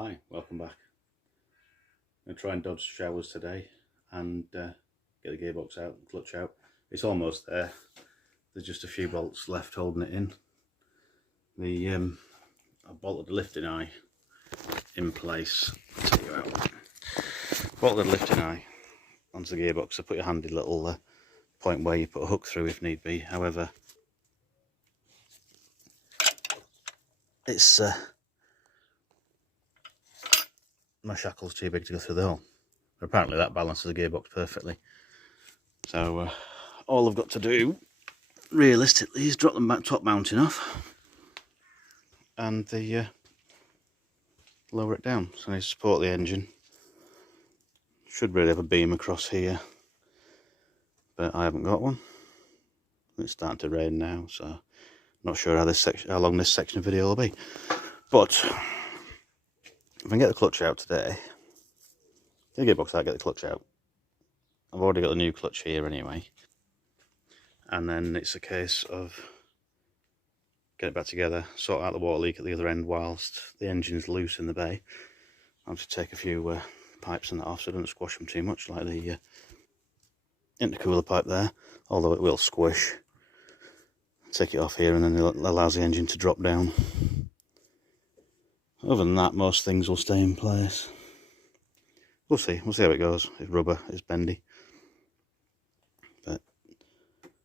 Hi, welcome back. I'm going to try and dodge showers today and get the gearbox out, clutch out. It's almost there. There's just a few bolts left holding it in. I bolted the lifting eye in place. I'll take you out. Bolted the lifting eye onto the gearbox. So put your handy little point where you put a hook through if need be. However, it's my shackle's too big to go through the hole. But apparently that balances the gearbox perfectly. So all I've got to do realistically is drop the top mounting off and the lower it down. So I need to support the engine. Should really have a beam across here, but I haven't got one. It's starting to rain now, so not sure how long this section of video will be. But if I can get the clutch out today, get the gearbox out, get the clutch out. I've already got the new clutch here anyway, and then it's a case of get it back together, sort out the water leak at the other end whilst the engine's loose in the bay. I'll just take a few pipes and that off so it doesn't squash them too much, like the intercooler pipe there, although it will squish. Take it off here and then it allows the engine to drop down. Other than that, most things will stay in place. We'll see how it goes. It's rubber, it's bendy. But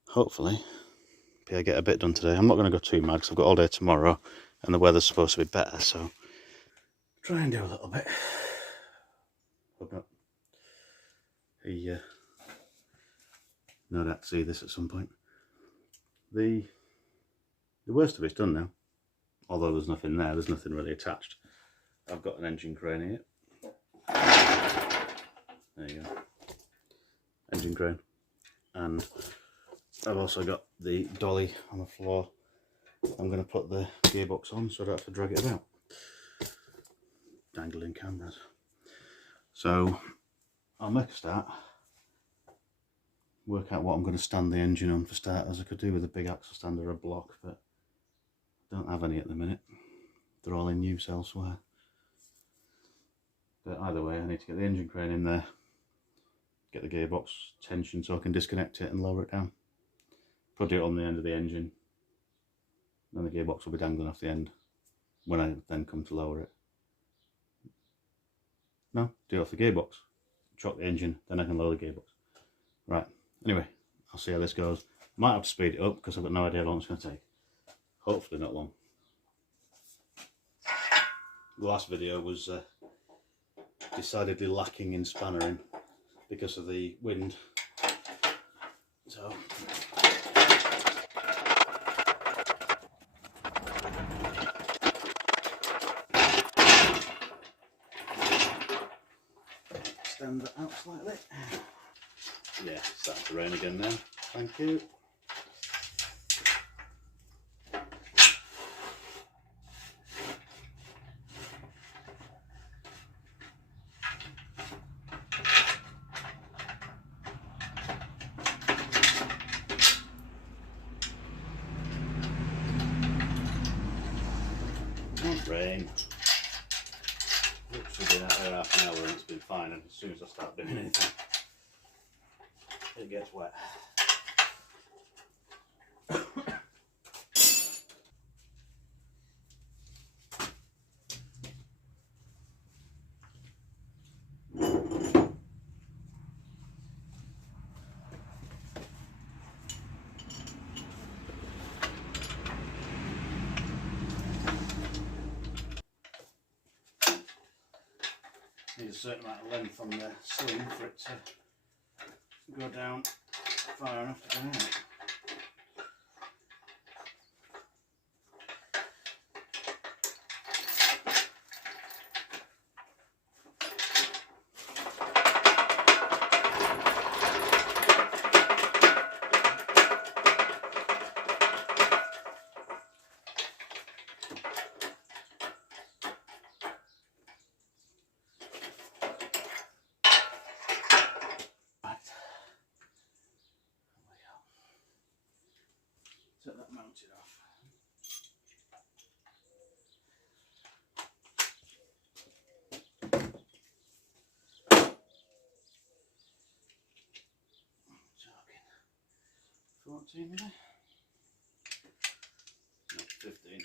hopefully, I get a bit done today. I'm not going to go too mad because I've got all day tomorrow and the weather's supposed to be better, so try and do a little bit. Hope not. No doubt to see this at some point. The worst of it's done now, although there's nothing there, there's nothing really attached. I've got an engine crane here. There you go. Engine crane. And I've also got the dolly on the floor. I'm going to put the gearbox on so I don't have to drag it about. Dangling cameras. So I'll make a start. Work out what I'm going to stand the engine on for starters. I could do with a big axle stand or a block, but I don't have any at the minute. They're all in use elsewhere. But either way, I need to get the engine crane in there, get the gearbox tension so I can disconnect it and lower it down. Put it on the end of the engine, then the gearbox will be dangling off the end when I then come to lower it. No, do it off the gearbox, chock the engine, then I can lower the gearbox. Right. Anyway, I'll see how this goes. Might have to speed it up because I've got no idea how long it's going to take. Hopefully not long. The last video was decidedly lacking in spannering because of the wind. So stand that out slightly. Yeah, it's starting to rain again now. Thank you. Not rain. Literally been out there half an hour and it's been fine, and as soon as I start doing anything, it gets wet. Need a certain amount of length on the sling for it to go down far enough to go out. 14 maybe? No, 15.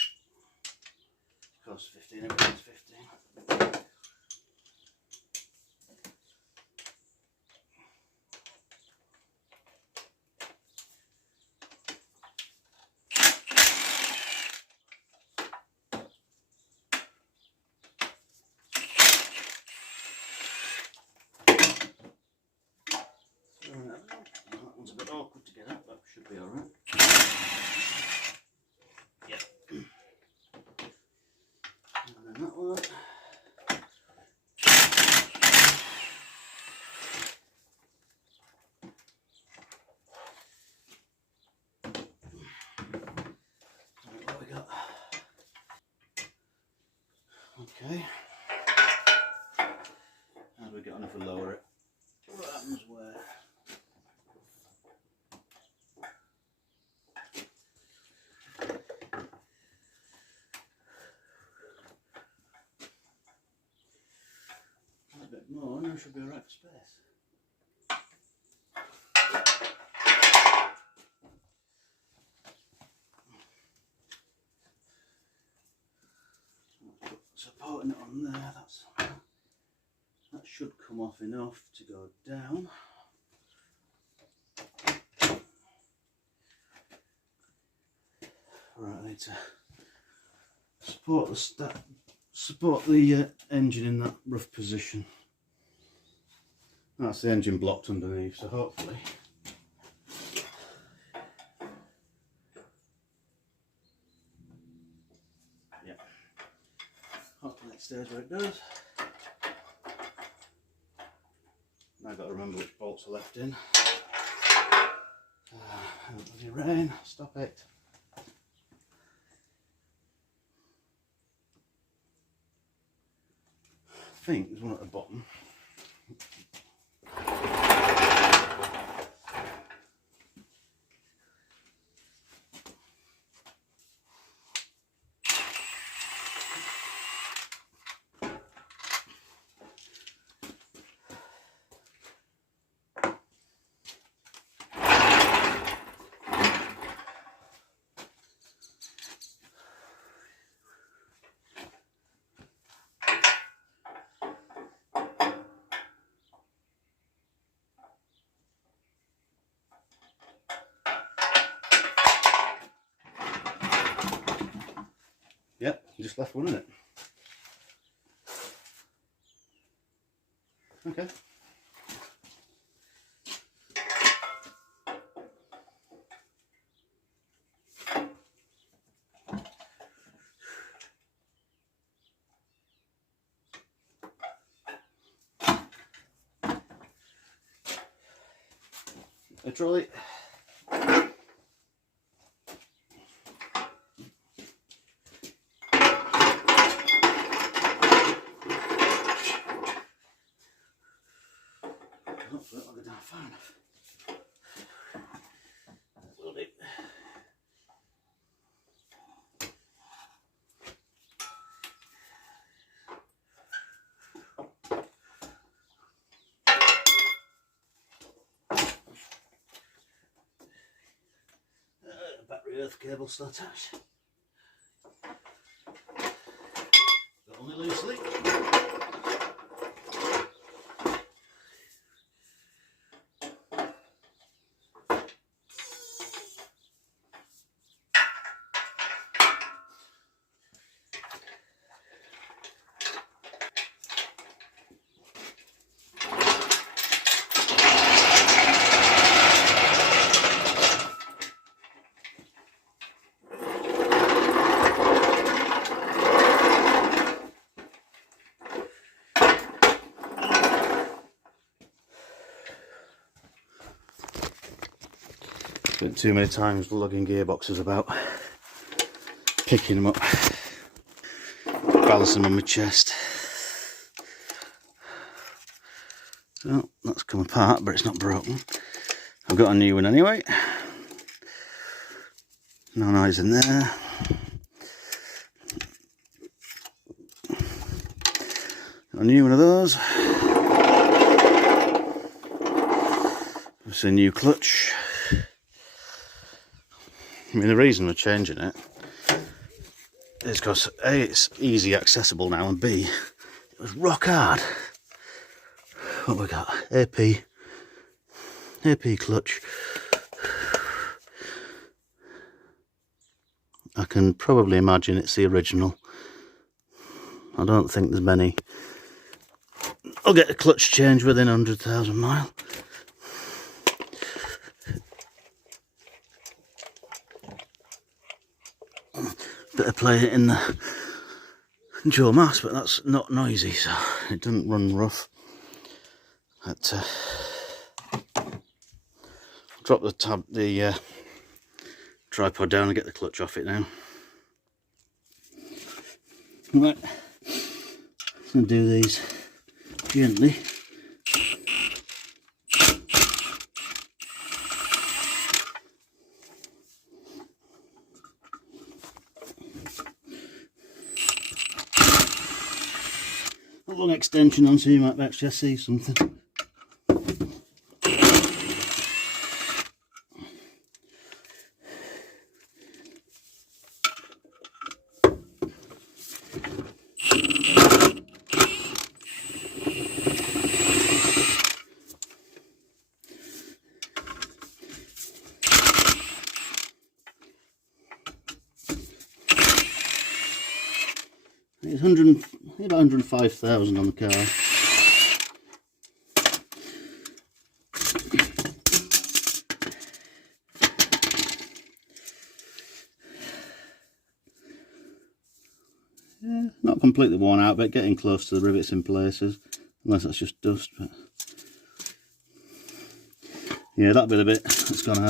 Of course 15, everything's 15. That one's a bit awkward to get out, but should be alright. Yeah. And then that one. Right, what we got? Okay. How do we get on if we lower it? What happens where? A bit more, and we should be alright for space. Supporting it on there, that should come off enough to go down. Right, I need to support the engine in that rough position. That's the engine blocked underneath, so hopefully hopefully it stays where it does. Now I've got to remember which bolts are left in. Bloody rain, stop it. I think there's one at the bottom. Yep, just left one in it. Okay. A trolley. Hopefully it'll go down far enough. That will do. Battery earth cable still attached. But only loosely. Spent too many times lugging gearboxes about, picking them up, balancing them on my chest. So that's come apart, but it's not broken. I've got a new one anyway. No noise in there. Got a new one of those. It's a new clutch. I mean, the reason we're changing it is because A, it's easy accessible now, and B, it was rock hard. What we got? AP clutch. I can probably imagine it's the original. I don't think there's many. I'll get a clutch change within 100,000 miles. Bit of play in the dual mass, but that's not noisy, so it doesn't run rough. But, drop the tripod down and get the clutch off it now. Right, I'm going to do these gently. A long extension on so you might actually see something. It's about 105,000 on the car. Yeah, not completely worn out, but getting close to the rivets in places, unless that's just dust. But yeah, that bit of it that's gone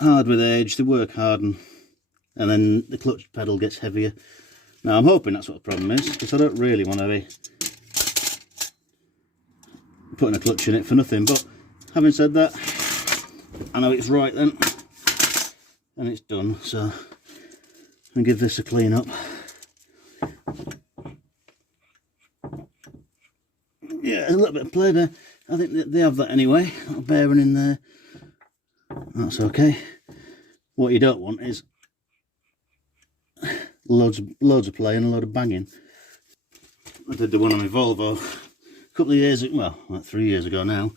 hard with age. They work hard, and then the clutch pedal gets heavier. Now I'm hoping that's what the problem is, because I don't really want to be putting a clutch in it for nothing. But having said that, I know it's right then, and it's done. So I'm going to give this a clean up. Yeah, a little bit of play there. I think they have that anyway. Little bearing in there. That's okay. What you don't want is loads of play and a load of banging. I did the one on my Volvo a couple of years ago, well, like 3 years ago now,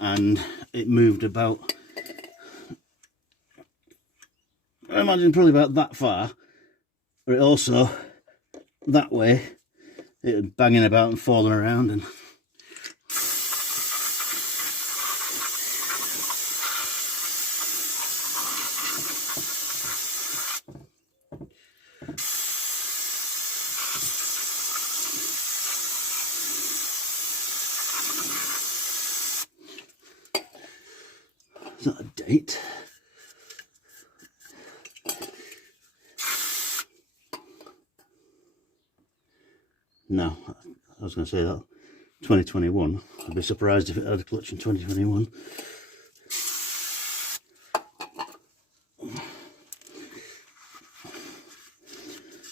and it moved about, I imagine probably about that far, but it also, that way, it was banging about and falling around, and is that a date? No, I was going to say that 2021. I'd be surprised if it had a clutch in 2021.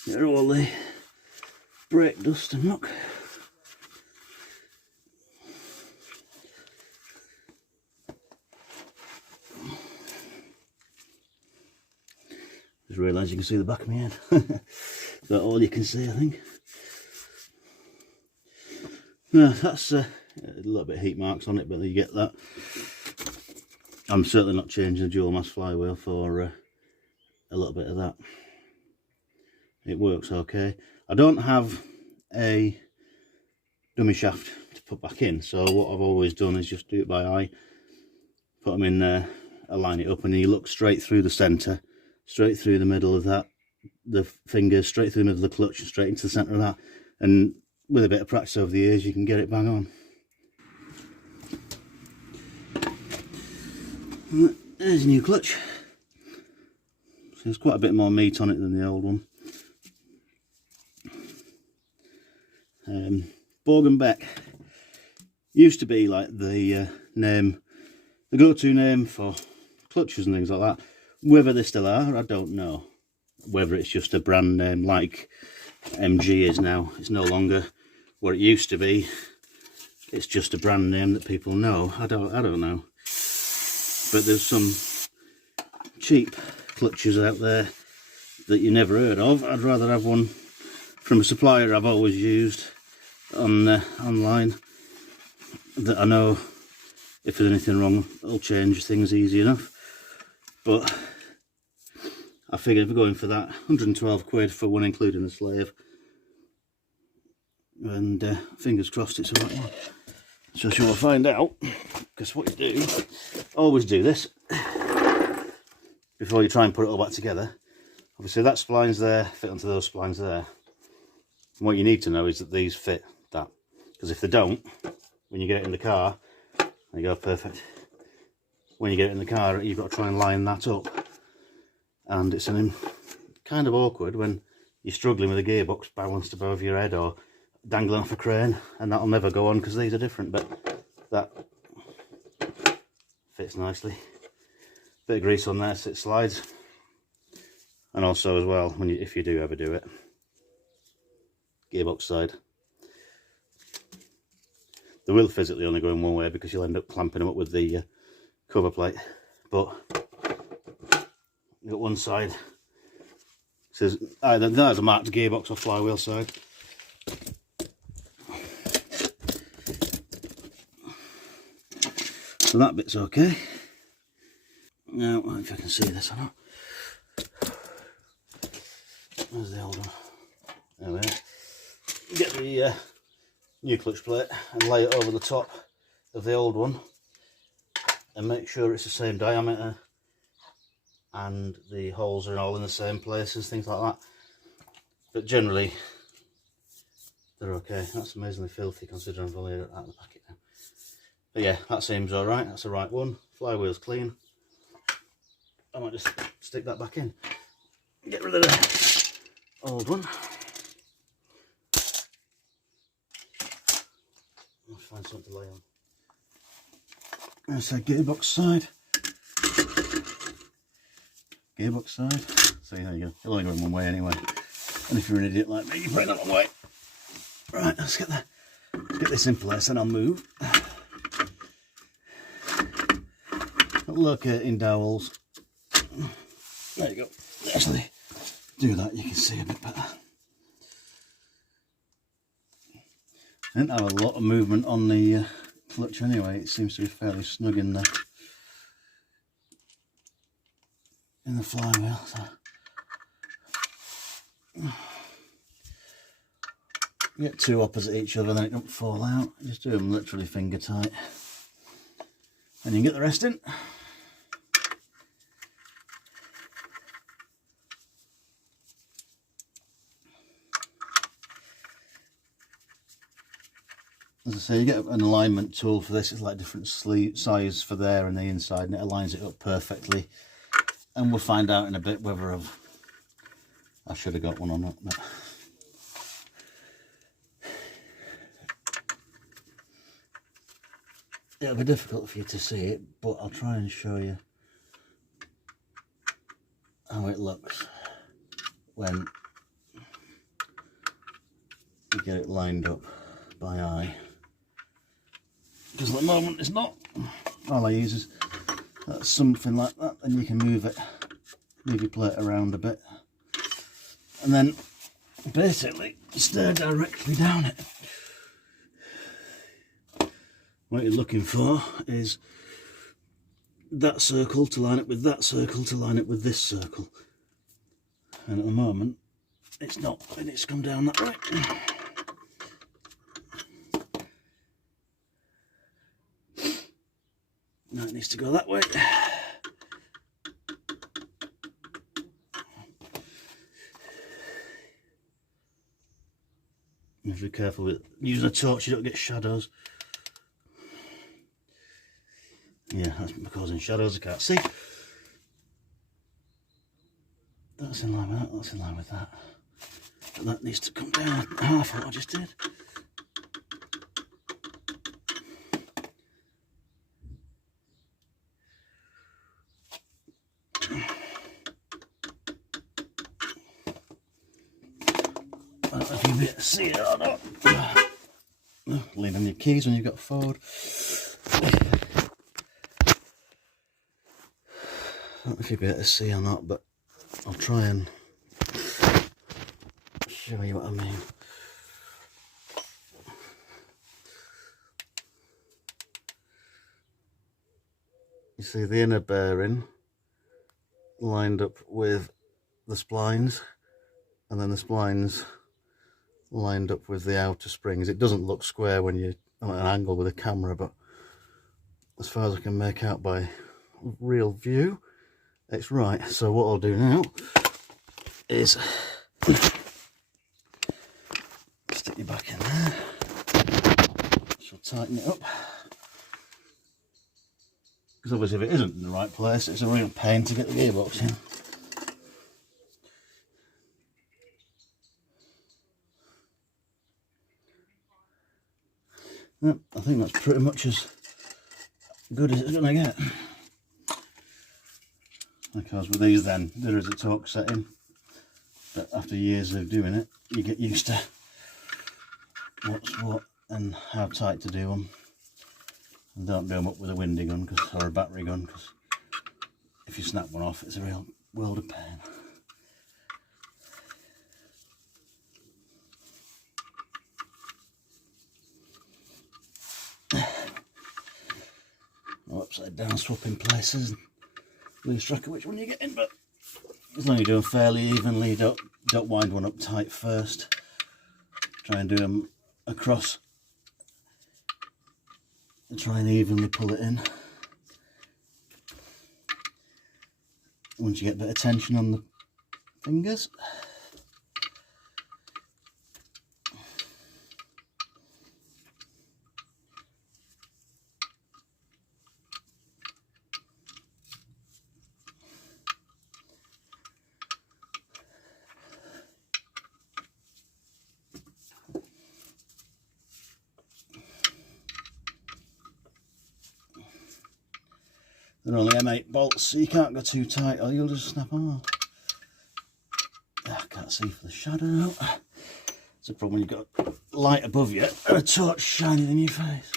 Get all the brake dust and muck. Just realised you can see the back of my head. That's all you can see, I think. No, that's a little bit of heat marks on it, but you get that. I'm certainly not changing the dual mass flywheel for a little bit of that. It works okay. I don't have a dummy shaft to put back in, so what I've always done is just do it by eye. Put them in there, align it up, and you look straight through the centre, straight through the middle of that, the fingers, straight through the middle of the clutch, and straight into the centre of that. And with a bit of practice over the years, you can get it bang on. There's a new clutch. So there's quite a bit more meat on it than the old one. Borg & Beck used to be like the go-to name for clutches and things like that. Whether they still are, I don't know. Whether it's just a brand name like MG is now. It's no longer what it used to be. It's just a brand name that people know. I don't know. But there's some cheap clutches out there that you never heard of. I'd rather have one from a supplier I've always used on online, that I know if there's anything wrong it'll change things easy enough. But I figured if we're going for that, 112 quid for one including the slave, and fingers crossed it's the right one. So shall I find out? Because what you do, always do this before you try and put it all back together. Obviously that spline's there, fit onto those splines there. And what you need to know is that these fit that, because if they don't, when you get it in the car, there you go, perfect. When you get it in the car, you've got to try and line that up, and it's kind of awkward when you're struggling with a gearbox balanced above your head or dangling off a crane, and that'll never go on because these are different. But that fits nicely. Bit of grease on there so it slides. And also as well, if you do ever do it, gearbox side, they will physically only go in one way because you'll end up clamping them up with the cover plate. But you've got one side says either there's a marked gearbox or flywheel side. So that bit's okay. Now, if I can see this or not. Where's the old one? There we are. Get the new clutch plate and lay it over the top of the old one, and make sure it's the same diameter and the holes are all in the same places, things like that. But generally, they're okay. That's amazingly filthy considering I've only out of the packet now. But yeah, that seems alright. That's the right one. Flywheel's clean. I might just stick that back in. Get rid of the old one. I'll find something to lay on. There's a gearbox side. Gearbox side. So there you go. You'll only go in one way anyway. And if you're an idiot like me, you put it that one way. Right, let's get this in place and I'll move. Locating dowels. There you go. Actually, do that, you can see a bit better. I didn't have a lot of movement on the clutch anyway. It seems to be fairly snug in the flywheel. So. Get two opposite each other, then it don't fall out. Just do them literally finger tight, and you can get the rest in. As I say, you get an alignment tool for this. It's like different size for there and the inside, and it aligns it up perfectly. And we'll find out in a bit whether I should have got one or not. But it'll be difficult for you to see it, but I'll try and show you how it looks when you get it lined up by eye. Because at the moment it's not. All I use is something like that, and you can move your plate around a bit, and then basically stare directly down it. What you're looking for is that circle to line up with that circle to line up with this circle, and at the moment it's not, and it's come down that way. Now it needs to go that way. You have to be careful with using a torch, you don't get shadows. Yeah, that's causing shadows, I can't see. That's in line with that, that's in line with that. But that needs to come down half what I just did. I don't know if you'll be able to see it or not. Lean on your keys when you've got forward. I don't know if you'll be able to see or not, but I'll try and show you what I mean. You see the inner bearing lined up with the splines, and then the splines lined up with the outer springs. It doesn't look square when you're at an angle with a camera, but as far as I can make out by real view, it's right. So what I'll do now is stick you back in there. So tighten it up, because obviously if it isn't in the right place, it's a real pain to get the gearbox in. Yep, I think that's pretty much as good as it's going to get. Because with these then, there is a torque setting, but after years of doing it, you get used to what's what and how tight to do them. And don't do them up with a windy gun or a battery gun, because if you snap one off, it's a real world of pain. Upside down swapping places and lose track of which one you get in, but as long as you're doing fairly evenly, don't wind one up tight first. Try and do them across and try and evenly pull it in. Once you get a bit of tension on the fingers, they're only M8 bolts, so you can't go too tight or you'll just snap off. I can't see for the shadow. It's a problem when you've got light above you and a torch shining in your face.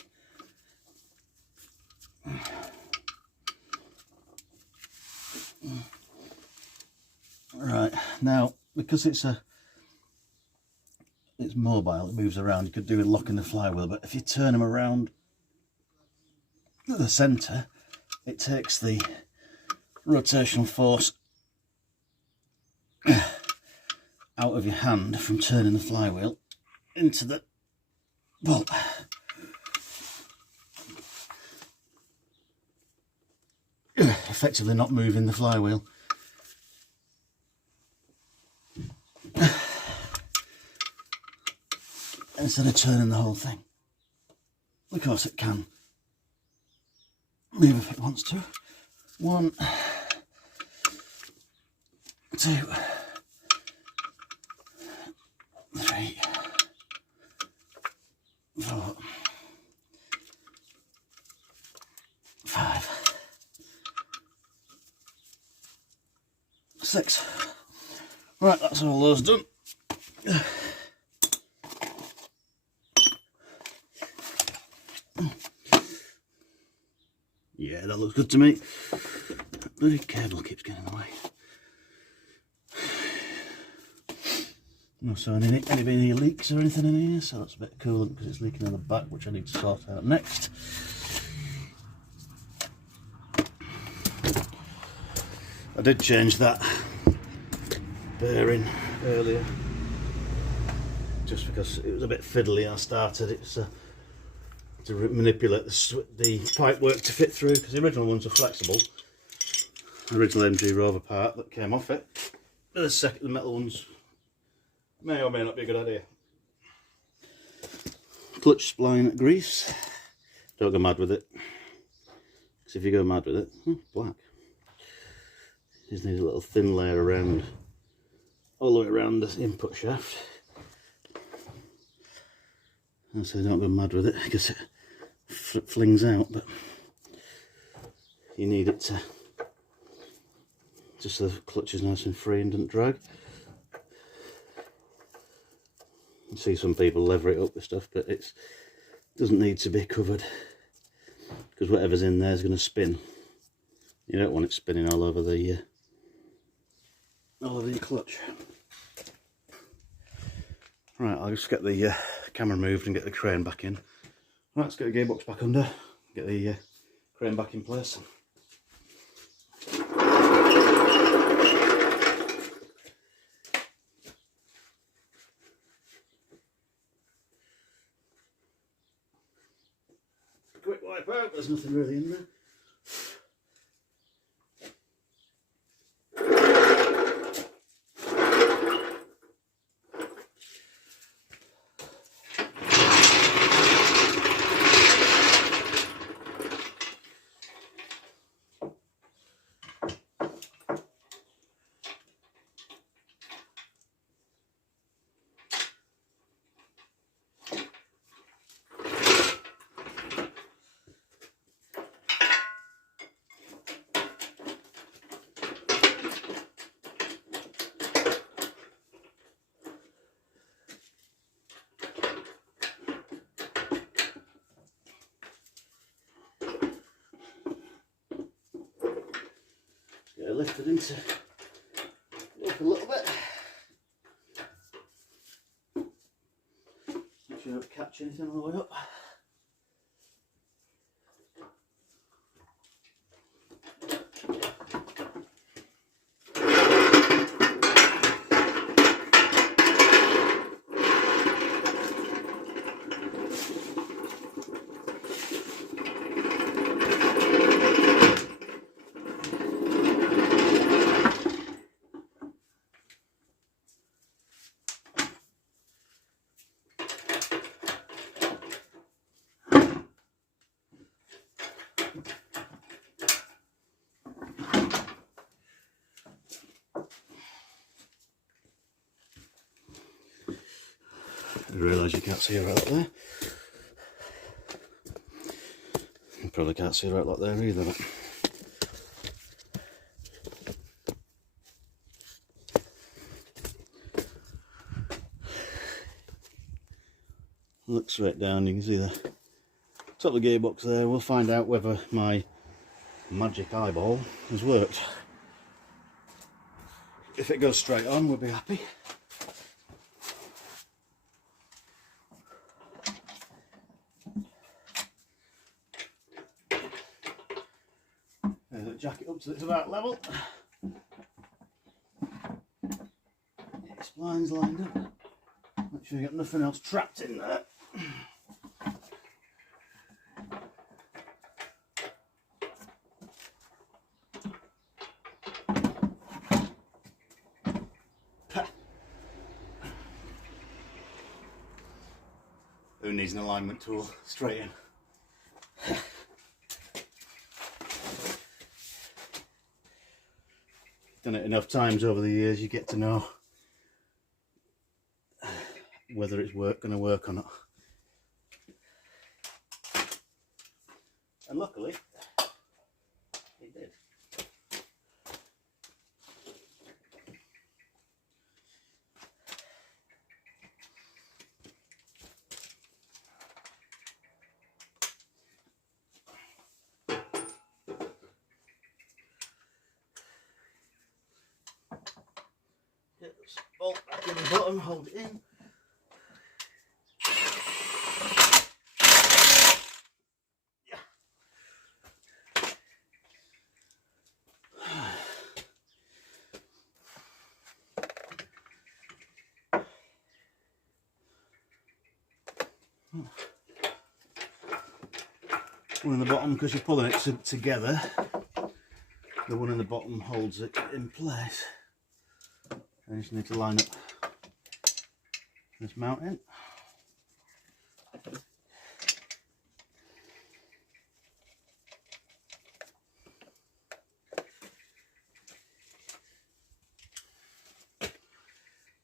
Right, now because it's mobile, it moves around, you could do with locking the flywheel, but if you turn them around to the centre, it takes the rotational force out of your hand from turning the flywheel into the bolt. Effectively not moving the flywheel. Instead of turning the whole thing. Of course it can move if it wants to. 1, 2, 3, 4, 5, 6. Right, that's all those done. Yeah, that looks good to me. That bloody cable keeps getting in the way. Not so any leaks or anything in here, so that's a bit of coolant because it's leaking in the back, which I need to sort out next. I did change that bearing earlier, just because it was a bit fiddly. I started it to manipulate the pipe work to fit through, because the original ones are flexible. The original MG Rover part that came off it. The metal ones may or may not be a good idea. Clutch spline grease. Don't go mad with it, because if you go mad with it, black. You just need a little thin layer around, all the way around the input shaft. And so don't go mad with it, because it flings out, but you need it to just so the clutch is nice and free and doesn't drag. You see some people lever it up with stuff, but it doesn't need to be covered, because whatever's in there is going to spin You don't want it spinning all over your clutch. Right, I'll just get the camera moved and get the crane back in. Right, let's get the gearbox back under, get the crane back in place. Quick wipe out, there's nothing really in there. Get it lifted into up a little bit. Make sure you don't catch anything on the way up. I realise you can't see her right up there. You probably can't see her right up there either. But look straight down, you can see the top of the gearbox there. We'll find out whether my magic eyeball has worked. If it goes straight on, we'll be happy. Jack it up so it's about level. Get your splines lined up. Make sure you get nothing else trapped in there. Who needs an alignment tool? Straight in. Done it enough times over the years, you get to know whether it's going to work or not. And luckily, it did. Get this bolt back in the bottom, hold it in. Yeah. One in the bottom, because you're pulling it together, the one in the bottom holds it in place. I just need to line up this mounting.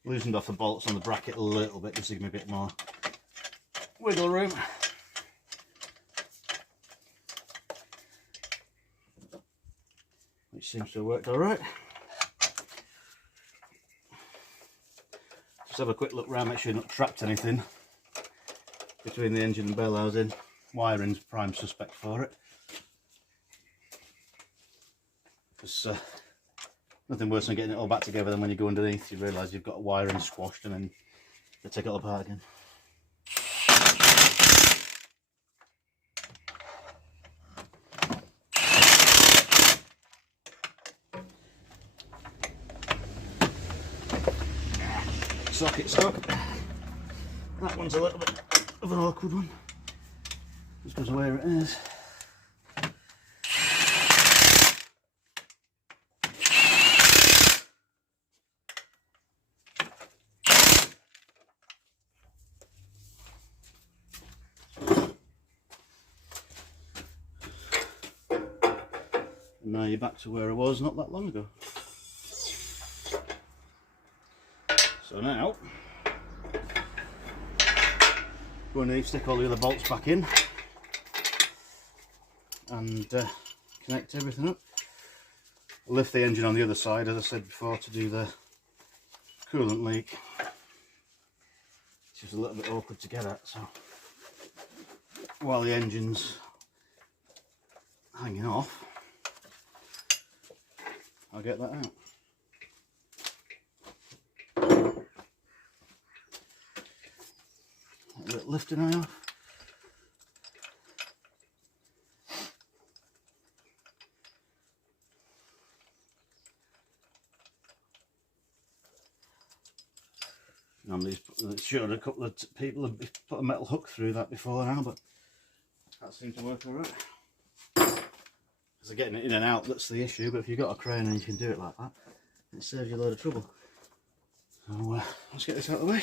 Loosened off the bolts on the bracket a little bit just to give me a bit more wiggle room. Which seems to have worked alright. Just have a quick look around, make sure you're not trapped anything between the engine and bell housing. Wiring's prime suspect for it. Because nothing worse than getting it all back together than when you go underneath you realise you've got a wiring squashed and then you take it all apart again. Socket stuck. That one's a little bit of an awkward one, just because of where it is. And now you're back to where I was not that long ago. So now, go underneath, stick all the other bolts back in and connect everything up. I'll lift the engine on the other side, as I said before, to do the coolant leak. It's just a little bit awkward to get at, so while the engine's hanging off, I'll get that out. A little lifting eye off. Nobody's sure a couple of people have put a metal hook through that before now, but that seems to work alright. Because getting it in and out, that's the issue, but if you've got a crane and you can do it like that, it saves you a load of trouble. So let's get this out of the way.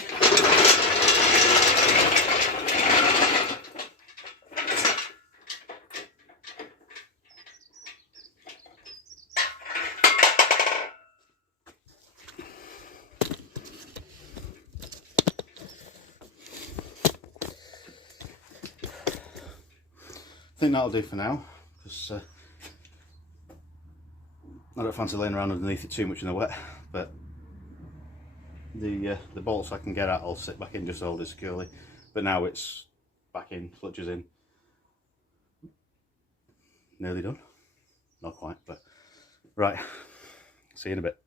I think that'll do for now, because I don't fancy laying around underneath it too much in the wet, but the bolts I can get at I'll sit back in just to hold it securely. But now it's back in, clutches in. Nearly done. Not quite, but right. See you in a bit.